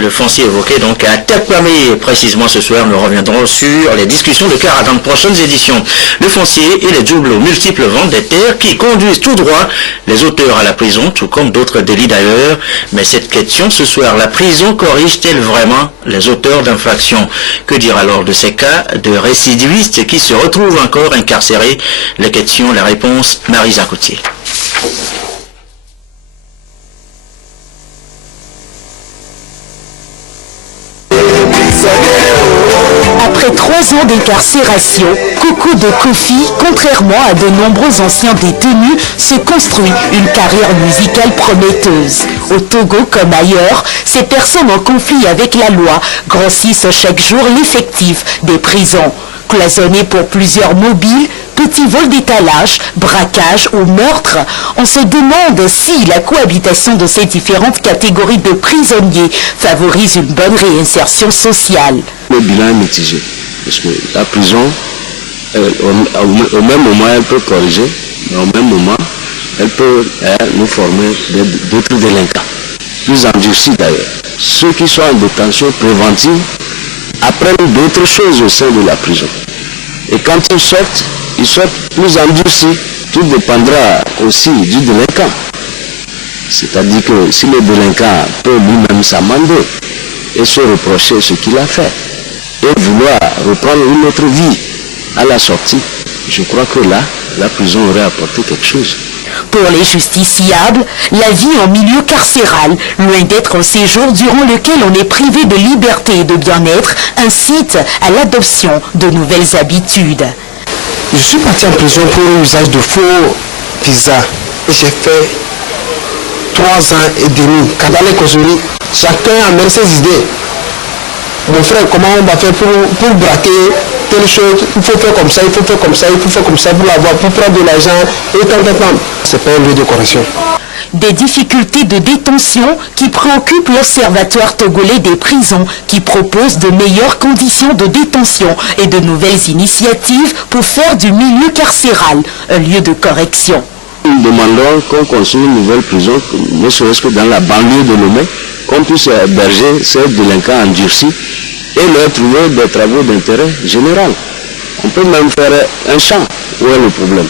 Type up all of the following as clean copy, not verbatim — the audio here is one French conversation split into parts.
Le foncier évoqué donc à Tekpamé. Précisément ce soir, nous reviendrons sur les discussions de cœur dans de prochaines éditions. Le foncier et les doubles ou multiples ventes des terres qui conduisent tout droit les auteurs à la prison, tout comme d'autres délits d'ailleurs. Mais cette question ce soir, la prison corrige-t-elle vraiment les auteurs d'infractions? Que dire alors de ces cas de récidivistes qui se retrouvent encore incarcérés? Les questions, la réponse, Marisa Coutier. Après 3 ans d'incarcération, Coco de Kofi, contrairement à de nombreux anciens détenus, se construit une carrière musicale prometteuse. Au Togo comme ailleurs, ces personnes en conflit avec la loi grossissent chaque jour l'effectif des prisons. Cloisonnés pour plusieurs mobiles, petits vols d'étalage, braquage ou meurtre, on se demande si la cohabitation de ces différentes catégories de prisonniers favorise une bonne réinsertion sociale. Le bilan est mitigé, parce que la prison, au même moment, elle peut corriger, mais au même moment, elle peut nous former d'autres délinquants, plus endurcis d'ailleurs. Ceux qui sont en détention préventive apprennent d'autres choses au sein de la prison. Et quand ils sortent plus endurcis. Tout dépendra aussi du délinquant. C'est-à-dire que si le délinquant peut lui-même s'amender et se reprocher ce qu'il a fait et vouloir reprendre une autre vie à la sortie, je crois que là, la prison aurait apporté quelque chose. Pour les justiciables, la vie en milieu carcéral, loin d'être un séjour durant lequel on est privé de liberté et de bien-être, incite à l'adoption de nouvelles habitudes. Je suis parti en prison pour l'usage de faux visas. J'ai fait 3 ans et demi. Quand dans les causeries, chacun amène ses idées. Mon frère, comment on va faire pour braquer telle chose? Il faut faire comme ça, il faut faire comme ça, il faut faire comme ça pour l'avoir, pour prendre de l'argent et tant. C'est pas un lieu de correction. Des difficultés de détention qui préoccupent l'Observatoire togolais des prisons, qui propose de meilleures conditions de détention et de nouvelles initiatives pour faire du milieu carcéral un lieu de correction. Nous demandons qu'on construise une nouvelle prison, ne serait-ce que dans la banlieue de Lomé, qu'on puisse héberger ces délinquants endurcis et leur trouver des travaux d'intérêt général. On peut même faire un champ, où est le problème?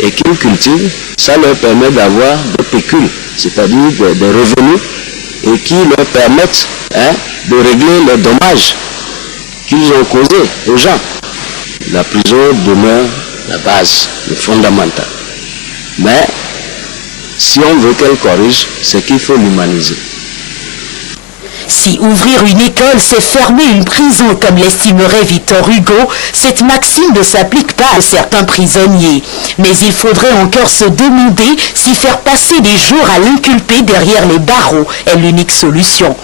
Et qu'ils cultivent, ça leur permet d'avoir des pécules, c'est-à-dire des revenus, et qui leur permettent de régler les dommages qu'ils ont causés aux gens. La prison demeure la base, le fondamental. Mais si on veut qu'elle corrige, c'est qu'il faut l'humaniser. Si ouvrir une école, c'est fermer une prison, comme l'estimerait Victor Hugo, cette maxime ne s'applique pas à certains prisonniers. Mais il faudrait encore se demander si faire passer des jours à l'inculpé derrière les barreaux est l'unique solution.